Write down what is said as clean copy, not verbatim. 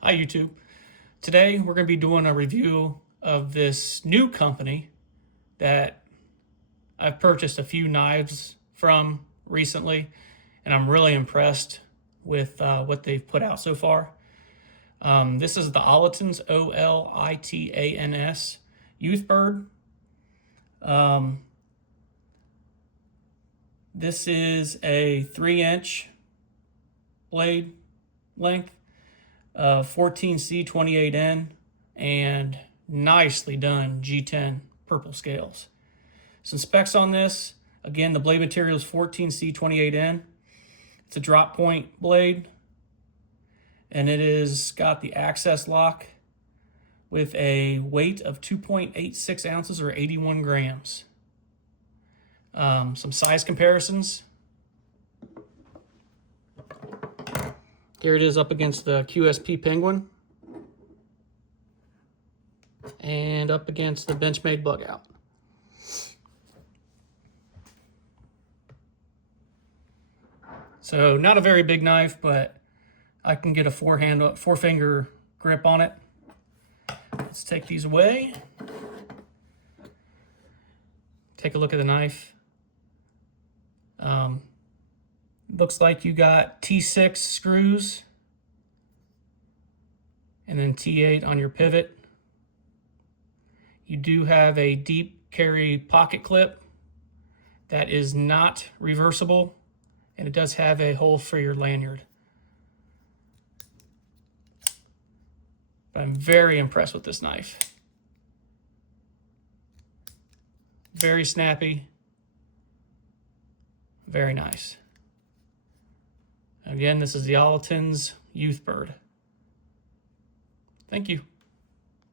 Hi YouTube. Today we're going to be doing a review of this new company that I've purchased a few knives from recently, and I'm really impressed with what they've put out so far. This is the Olitans, Olitans Youth Bird. This is a 3-inch blade length, 14C 28N, and nicely done G10 purple scales. Some specs on this: again, the blade material is 14C 28N. It's a drop point blade, and it is got the access lock with a weight of 2.86 ounces or 81 grams. Some size comparisons. Here it is up against the QSP Penguin and up against the Benchmade Bugout. So not a very big knife, but I can get a four finger grip on it. Let's take these away. Take a look at the knife. Looks like you got T6 screws and then T8 on your pivot. You do have a deep carry pocket clip that is not reversible, and it does have a hole for your lanyard. But I'm very impressed with this knife. Very snappy, very nice. Again, this is the Olitans Youth Bird. Thank you.